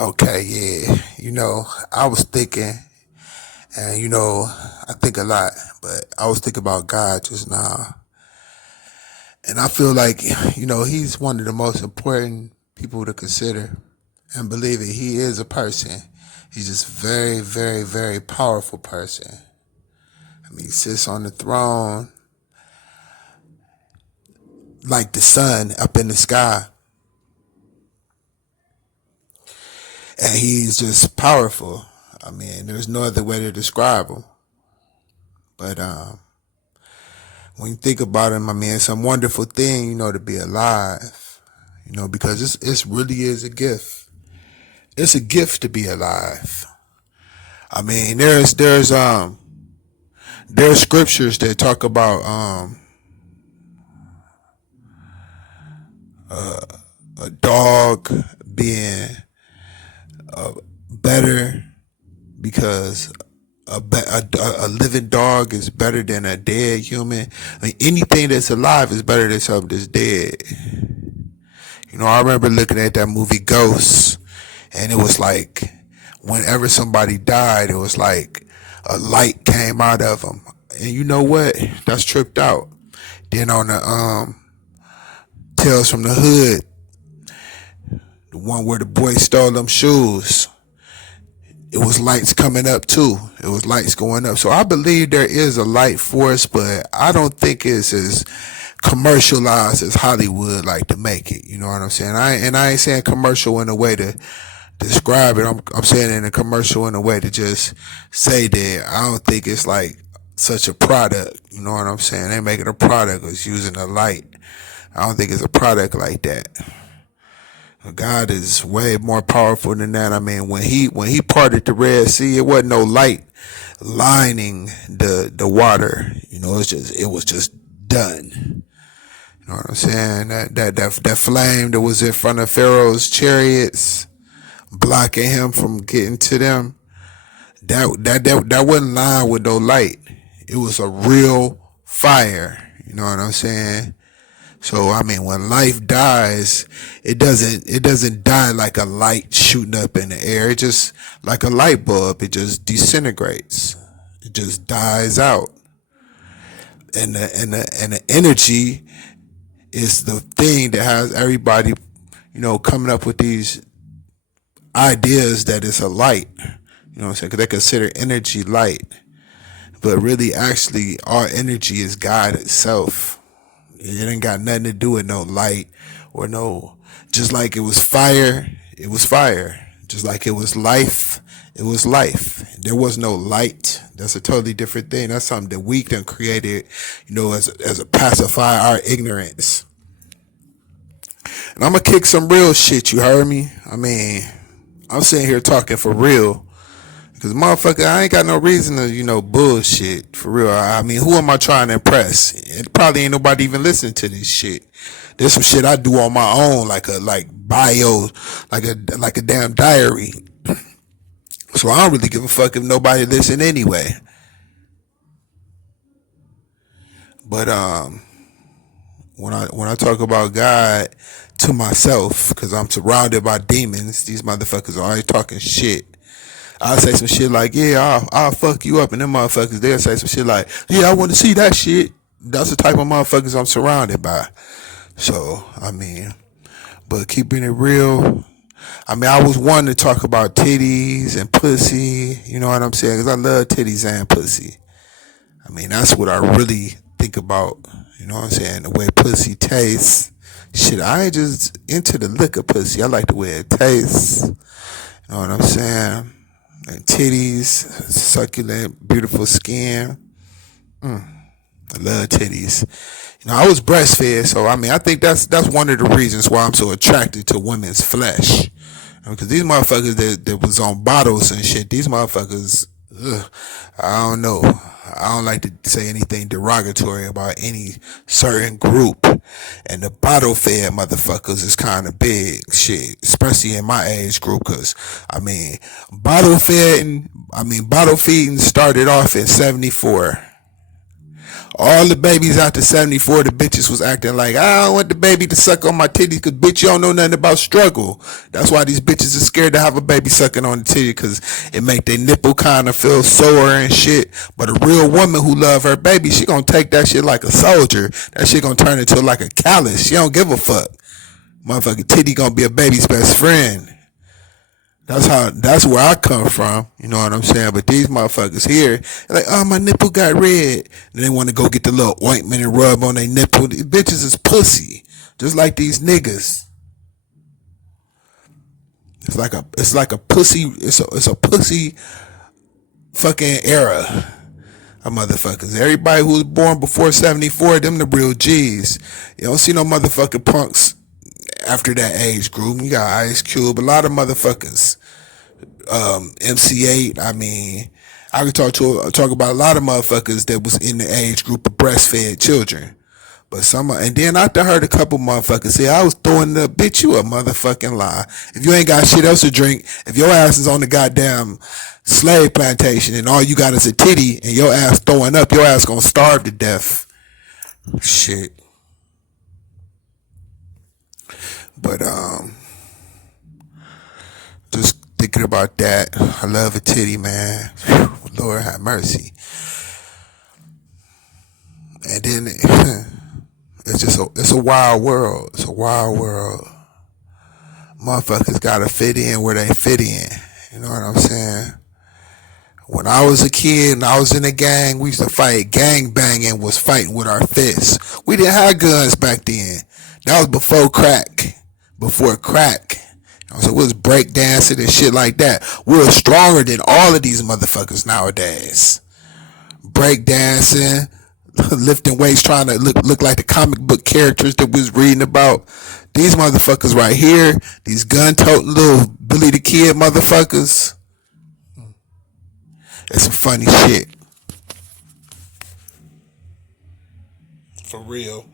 Okay, yeah. I was thinking, and I think a lot, but I was thinking about God just now. And I feel like, he's one of the most important people to consider and believe it. He is a person. He's just very, very, very powerful person. I mean, he sits on the throne like the sun up in the sky, and he's just powerful. I mean, there's no other way to describe him. But when you think about him, I mean, it's a wonderful thing, to be alive. Because it's really is a gift. It's a gift to be alive. I mean, there's scriptures that talk about a dog being better because a living dog is better than a dead human. I mean, anything that's alive is better than something that's dead. I remember looking at that movie Ghosts, and it was like whenever somebody died, it was like a light came out of them. And you know what? That's tripped out. Then on the Tales from the Hood, the one where the boy stole them shoes, it was lights coming up too. It was lights going up. So I believe there is a light force, but I don't think it's as commercialized as Hollywood like to make it. You know what I'm saying? I ain't saying commercial in a way to describe it. I'm saying in a commercial in a way to just say that I don't think it's like such a product. You know what I'm saying? They making a product is using a light. I don't think it's a product like that. God is way more powerful than that. I mean, when he parted the Red Sea, it wasn't no light lining the water. It was just done. You know what I'm saying? That flame that was in front of Pharaoh's chariots, blocking him from getting to them. That wasn't lined with no light. It was a real fire. You know what I'm saying? So I mean, when life dies, it doesn't die like a light shooting up in the air. It just like a light bulb. It just disintegrates. It just dies out. And the energy is the thing that has everybody, coming up with these ideas that it's a light. You know what I'm saying? Because they consider energy light, but really, actually, our energy is God itself. It ain't got nothing to do with no light or no. Just like it was fire, it was fire. Just like it was life, it was life. There was no light. That's a totally different thing. That's something that we done created, as a pacify our ignorance. And I'm gonna kick some real shit. You heard me? I mean, I'm sitting here talking for real. Cause motherfucker, I ain't got no reason to, bullshit for real. I mean, who am I trying to impress? It probably ain't nobody even listening to this shit. There's some shit I do on my own, like bio, like a damn diary. So I don't really give a fuck if nobody listen anyway. But when I talk about God to myself, cause I'm surrounded by demons, these motherfuckers are always talking shit. I'll say some shit like, yeah, I'll fuck you up. And them motherfuckers, they'll say some shit like, yeah, I want to see that shit. That's the type of motherfuckers I'm surrounded by. So, I mean, but keeping it real, I mean, I was wanting to talk about titties and pussy. You know what I'm saying? Because I love titties and pussy. I mean, that's what I really think about. You know what I'm saying? The way pussy tastes. Shit, I ain't just into the lick of pussy. I like the way it tastes. You know what I'm saying? And titties, succulent, beautiful skin. I love titties. I was breastfed, so I mean, I think that's one of the reasons why I'm so attracted to women's flesh. Because these motherfuckers that was on bottles and shit, these motherfuckers, I don't know. I don't like to say anything derogatory about any certain group. And the bottle fed motherfuckers is kind of big shit, especially in my age group. Cause I mean, bottle feeding started off in '74. All the babies after 74, the bitches was acting like, I don't want the baby to suck on my titties because bitch, you don't know nothing about struggle. That's why these bitches are scared to have a baby sucking on the titty because it make their nipple kind of feel sore and shit. But a real woman who love her baby, she gonna take that shit like a soldier. That shit gonna turn into like a callus. She don't give a fuck. Motherfucking titty gonna be a baby's best friend. That's where I come from. You know what I'm saying? But these motherfuckers here, like, oh, my nipple got red. And they want to go get the little ointment and rub on their nipple. These bitches is pussy. Just like these niggas. It's like a pussy, it's a pussy fucking era of motherfuckers. Everybody who was born before 74, them the real G's. You don't see no motherfucking punks after that age group. You got Ice Cube, a lot of motherfuckers. MC8. I mean, I could talk about a lot of motherfuckers that was in the age group of breastfed children. But and then I heard a couple motherfuckers say, I was throwing the bitch, you a motherfucking lie. If you ain't got shit else to drink, if your ass is on the goddamn slave plantation and all you got is a titty and your ass throwing up, your ass gonna starve to death. Shit. But just thinking about that, I love a titty, man. Whew, Lord have mercy. And then it's a wild world. It's a wild world. Motherfuckers gotta fit in where they fit in. You know what I'm saying? When I was a kid and I was in a gang, we used to fight. Gang banging was fighting with our fists. We didn't have guns back then. That was before crack. Before crack. So it was break dancing and shit like that. We were stronger than all of these motherfuckers nowadays. Break dancing, lifting weights, trying to look like the comic book characters that we was reading about. These motherfuckers right here, these gun-toting little Billy the Kid motherfuckers. It's some funny shit. For real.